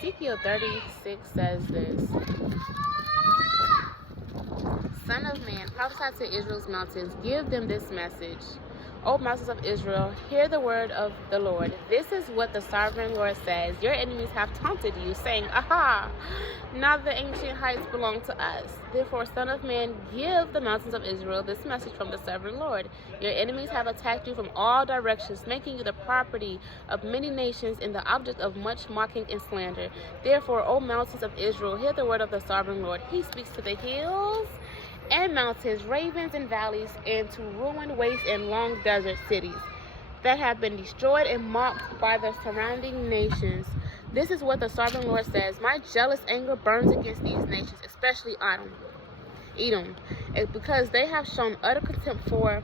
Ezekiel 36 says this: Son of man, prophesy to Israel's mountains, give them this message. O mountains of Israel, hear the word of the Lord. This is what the sovereign Lord says. Your enemies have taunted you, saying, Aha! Now the ancient heights belong to us. Therefore, Son of man, give the mountains of Israel this message from the sovereign Lord. Your enemies have attacked you from all directions, making you the property of many nations and the object of much mocking and slander. Therefore, O mountains of Israel, hear the word of the sovereign Lord. He speaks to the hills and mountains, ravens and valleys, and to ruined waste and long desert cities that have been destroyed and mocked by the surrounding nations. This is what the sovereign Lord says: My jealous anger burns against these nations, especially Edom, because they have shown utter contempt for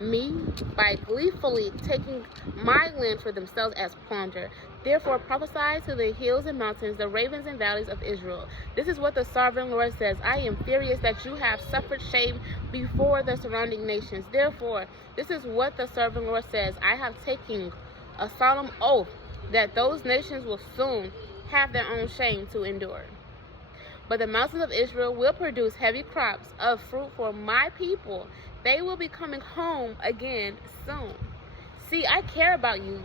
me by gleefully taking my land for themselves as plunder. Therefore prophesy to the hills and mountains, the ravens and valleys of Israel. This is what the sovereign Lord says: I am furious that you have suffered shame before the surrounding nations. Therefore, this is what the sovereign Lord says: I have taken a solemn oath that those nations will soon have their own shame to endure. But the mountains of Israel will produce heavy crops of fruit for my people. They will be coming home again soon. See, I care about you,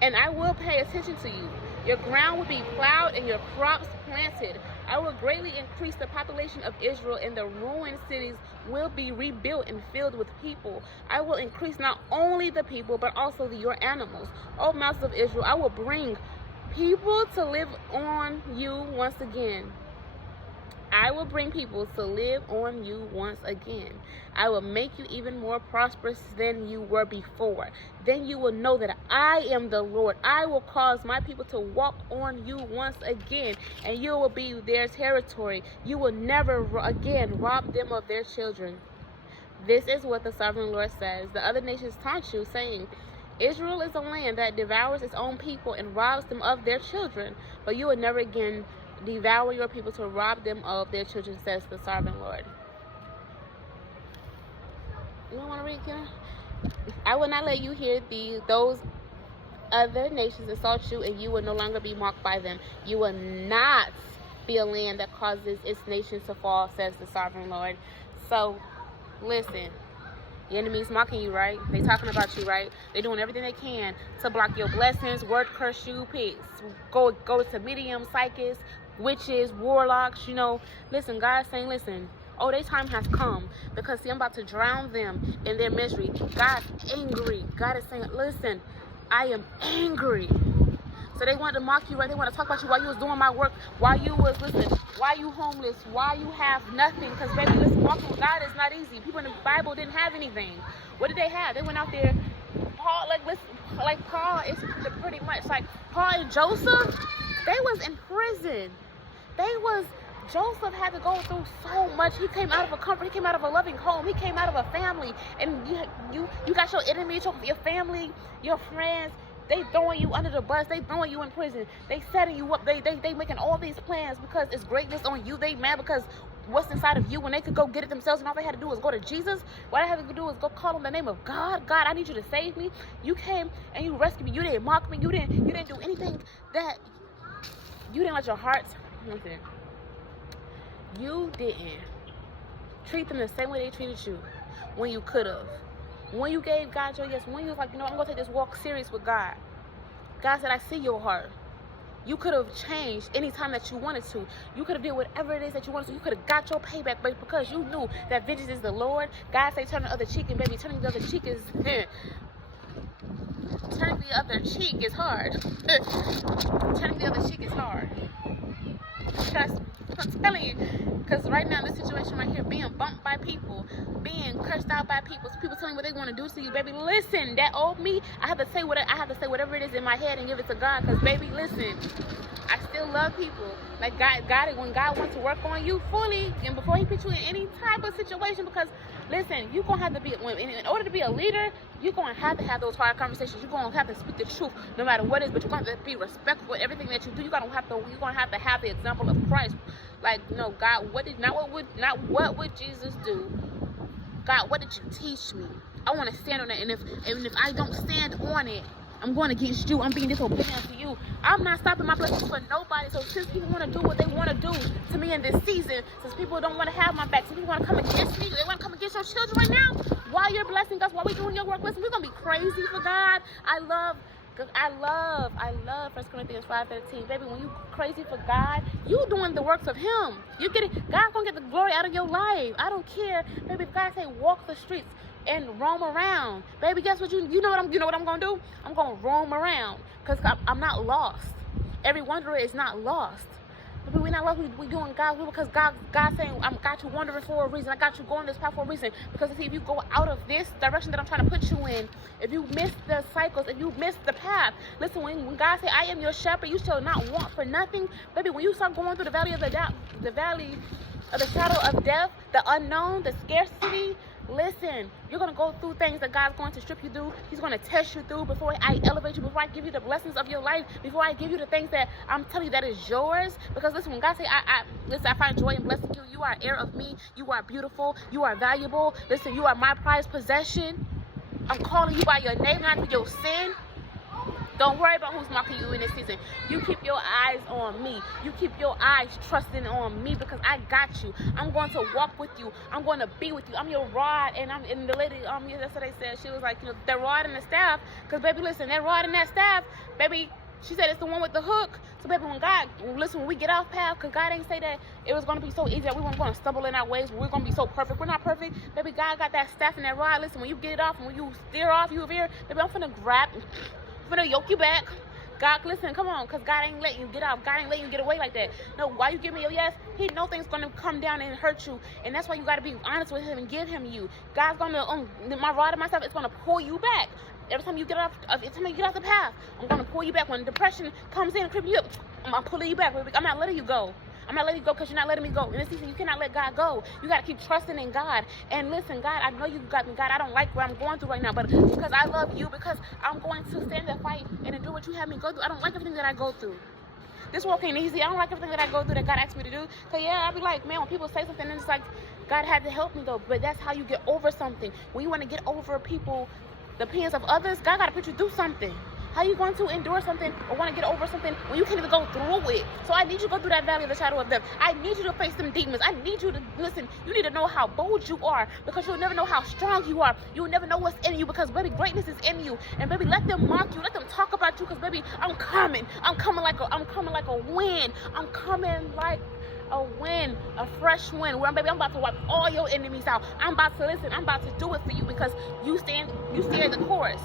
and I will pay attention to you. Your ground will be plowed and your crops planted. I will greatly increase the population of Israel, and the ruined cities will be rebuilt and filled with people. I will increase not only the people, but also your animals. O mountains of Israel, I will bring people to live on you once again. I will bring people to live on you once again. I will make you even more prosperous than you were before. Then you will know that I am the Lord. I will cause my people to walk on you once again, and you will be their territory. You will never again rob them of their children. This is what the sovereign Lord says. The other nations taunt you, saying, Israel is a land that devours its own people and robs them of their children. But you will never again devour your people to rob them of their children, says the sovereign Lord. You don't want to read, Karen? I will not let you hear those other nations insult you, and you will no longer be mocked by them. You will not be a land that causes its nations to fall, says the sovereign Lord. So, listen. The enemy's mocking you, right? They talking about you, right? They're doing everything they can to block your blessings, word curse you, go to mediums, psychics, witches, warlocks, Listen, God's saying, listen, their time has come, because see, I'm about to drown them in their misery. God's angry. God is saying, listen, I am angry. So they want to mock you, right? They want to talk about you while you was doing my work, while you homeless, while you have nothing. Because, baby, listen, walking with God is not easy. People in the Bible didn't have anything. What did they have? They went out there. Paul is pretty much like Paul and Joseph. They was in prison. Joseph had to go through so much. He came out of a comfort. He came out of a loving home. He came out of a family. And you got your enemies, your family, your friends. They throwing you under the bus. They throwing you in prison. They setting you up. They making all these plans because it's greatness on you. They mad because what's inside of you, when they could go get it themselves, and all they had to do was go to Jesus. What I had to do was go call on the name of God. God, I need you to save me. You came and you rescued me. You didn't mock me. You didn't do anything that you didn't let your heart. Listen, you didn't treat them the same way they treated you when you could have. When you gave God your yes, when you was like, I'm going to take this walk serious with God. God said, I see your heart. You could have changed anytime that you wanted to. You could have did whatever it is that you wanted to. You could have got your payback, but because you knew that vengeance is the Lord, God say turn the other cheek, and baby, turning the other cheek is turning the other cheek is hard. Turning the other cheek is hard. Trust me. I'm telling you, because right now, this situation right here, being bumped by people, being cursed out by people telling what they want to do to you, baby, listen, that old me, I have to say whatever it is in my head and give it to God, because baby, listen, I still love people. Like God, when God wants to work on you fully, and before he puts you in any type of situation, because listen, you're going to have to be, in order to be a leader, you're going to have those hard conversations. You're going to have to speak the truth no matter what it is, but you're going to have to be respectful of everything that you do. You're going to have to have the example of Christ. Like, God, what would Jesus do? God, what did you teach me? I want to stand on that, and if I don't stand on it, I'm going against you. I'm being disobedient to you. I'm not stopping my blessings for nobody. So since people want to do what they want to do to me in this season, since people don't want to have my back, since people want to come against me, they want to come against your children right now, while you're blessing us, while we're doing your work, listen, we're going to be crazy for God. I love 1 Corinthians 5:13. Baby, when you crazy for God, you doing the works of Him. You getting, God's going to get the glory out of your life. I don't care. Baby, if God say walk the streets and roam around, baby, guess what? You know what I'm going to do? I'm going to roam around because I'm not lost. Every wanderer is not lost. But we're not lost. We doing God's will because God saying, I got you wandering for a reason. I got you going this path for a reason. Because see, if you go out of this direction that I'm trying to put you in, if you miss the cycles, if you miss the path, listen, when God say, I am your shepherd, you shall not want for nothing. Baby, when you start going through the valley of the valley of the shadow of death, the unknown, the scarcity, listen, you're going to go through things that God's going to strip you through. He's going to test you through before I elevate you, before I give you the blessings of your life, before I give you the things that I'm telling you that is yours. Because listen, when God say, I find joy in blessing you, you are heir of me, you are beautiful, you are valuable. Listen, you are my prized possession. I'm calling you by your name, not to your sin. Don't worry about who's mocking you in this season. You keep your eyes on me. You keep your eyes trusting on me because I got you. I'm going to walk with you. I'm going to be with you. I'm your rod. And the lady yesterday said, she was like, you know, the rod and the staff. Because baby, listen, that rod and that staff, baby, she said it's the one with the hook. So baby, when we get off path, because God ain't say that it was going to be so easy that we weren't going to stumble in our ways. We're going to be so perfect. We're not perfect. Baby, God got that staff and that rod. Listen, when you get it off and when you steer off, you over here, baby, I'm finna grab, I'm finna yoke you back. God, listen, come on, because God ain't letting you get off. God ain't letting you get away like that. No, why you give me your yes? He know things going to come down and hurt you. And that's why you got to be honest with Him and give Him you. God's going to, my rod and myself, it's going to pull you back. Every time you get off the path, I'm going to pull you back. When depression comes in and creep you up, I'm pulling you back. I'm not letting you go. I'm not letting you go because you're not letting me go. In this season, you cannot let God go. You got to keep trusting in God. And listen, God, I know you got me. God, I don't like what I'm going through right now, but because I love you, because I'm going to stand that fight and endure what you have me go through. I don't like everything that I go through. This walk ain't easy. I don't like everything that I go through that God asked me to do. So yeah, I'll be like, man, when people say something, and it's like, God had to help me though. But that's how you get over something. When you want to get over people, the opinions of others, God got to put you through something. How you going to endure something or want to get over something when you can't even go through it? So I need you to go through that valley of the shadow of death. I need you to face some demons. I need you to listen. You need to know how bold you are because you'll never know how strong you are. You'll never know what's in you because, baby, greatness is in you. And, baby, let them mock you. Let them talk about you because, baby, I'm coming. I'm coming like a wind. I'm coming like a wind, a fresh wind. Where, baby, I'm about to wipe all your enemies out. I'm about to listen. I'm about to do it for you because you stand the course.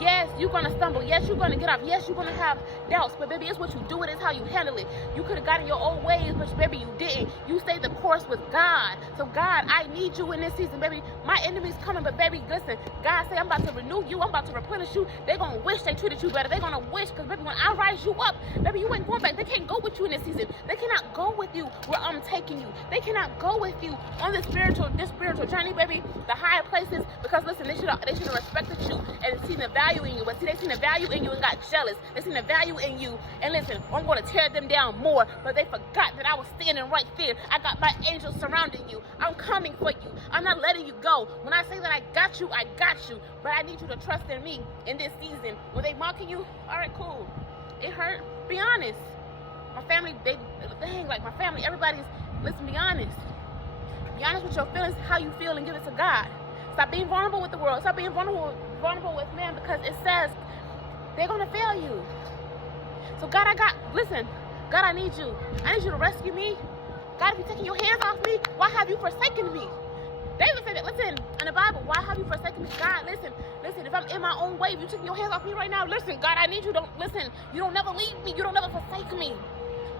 Yes, you're going to stumble. Yes, you're going to get off. Yes, you're going to have doubts. But, baby, it's what you do with it. It's how you handle it. You could have gotten your old ways, but, baby, you didn't. You stayed the course with God. So, God, I need you in this season, baby. My enemy's coming, but, baby, listen. God say I'm about to renew you. I'm about to replenish you. They're going to wish they treated you better. They're going to wish because, baby, when I rise you up, baby, you ain't going back. They can't go with you in this season. They cannot go with you where I'm taking you. They cannot go with you on this spiritual journey, baby, the higher places, because, listen, they should have respected you and seen the value in you. But see, they seen the value in you and got jealous. They seen the value in you. And listen, I'm going to tear them down more. But they forgot that I was standing right there. I got my angels surrounding you. I'm coming for you. I'm not letting you go. When I say that I got you, I got you. But I need you to trust in me in this season. When they mocking you, all right, cool. It hurt. Be honest. My family, my family, everybody's, listen, be honest. Be honest with your feelings, how you feel, and give it to God. Stop being vulnerable with the world. Stop being vulnerable with man because it says they're going to fail you. So God, listen, God, I need you. I need you to rescue me. God, if you're taking your hands off me, why have you forsaken me? David said that, listen, in the Bible, why have you forsaken me? God, listen, if I'm in my own way, if you taking your hands off me right now, listen, God, I need you. You don't never leave me. You don't never forsake me.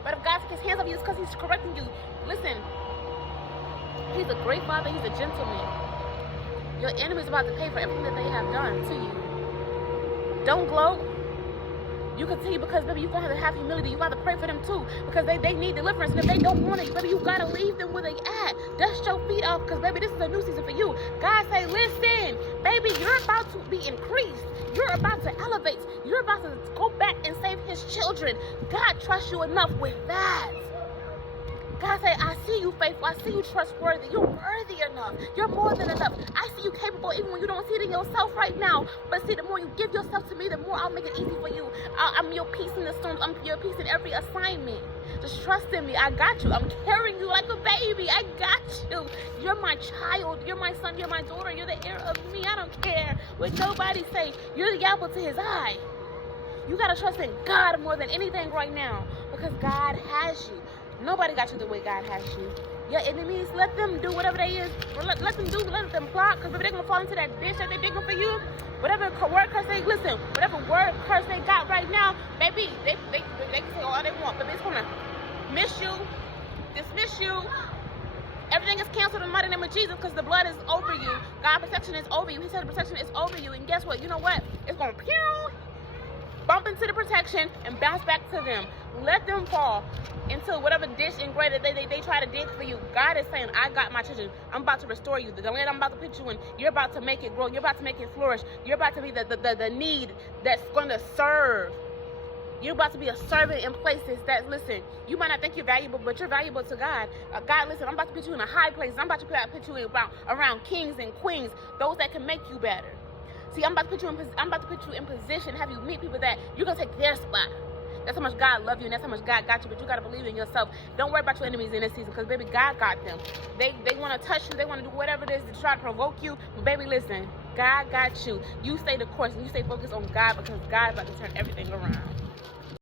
But if God takes his hands off you, it's because he's correcting you. Listen, he's a great father. He's a gentleman. Your enemy's about to pay for everything that they have done to you. Don't gloat. You continue because, baby, you're going to have humility. You got to pray for them, too, because they need deliverance. And if they don't want it, baby, you got to leave them where they at. Dust your feet off because, baby, this is a new season for you. God say, listen, baby, you're about to be increased. You're about to elevate. You're about to go back and save his children. God trusts you enough with that. God say, I see you faithful. I see you trustworthy. You're worthy enough. You're more than enough. I see you capable even when you don't see it in yourself right now. But see, the more you give yourself to me, the more I'll make it easy for you. I'm your peace in the storms. I'm your peace in every assignment. Just trust in me. I got you. I'm carrying you like a baby. I got you. You're my child. You're my son. You're my daughter. You're the heir of me. I don't care what nobody say. You're the apple to his eye. You got to trust in God more than anything right now, because God has you. Nobody got you the way God has you. Your enemies, let them do whatever they is. Let them plot, because maybe they're going to fall into that ditch that they're digging for you. Whatever word curse they, listen, whatever word curse they got right now, baby, they can say all they want, but they're going to miss you, dismiss you. Everything is canceled in the mighty name of Jesus, because the blood is over you. God's protection is over you. He said the protection is over you. And guess what? You know what? It's going to bump into the protection and bounce back to them. Let them fall into whatever ditch and grave that they try to dig for you. God is saying, I got my children. I'm about to restore you. The land I'm about to put you in, you're about to make it grow. You're about to make it flourish. You're about to be the need that's going to serve. You're about to be a servant in places that, listen, you might not think you're valuable, but you're valuable to God. God, listen, I'm about to put you in a high place. I'm about to put you around kings and queens, those that can make you better. See, I'm about to put you in position, have you meet people that you're going to take their spot. That's how much God loves you, and that's how much God got you, but you got to believe in yourself. Don't worry about your enemies in this season, because, baby, God got them. They want to touch you. They want to do whatever it is to try to provoke you. But, baby, listen, God got you. You stay the course, and you stay focused on God, because God's about to turn everything around.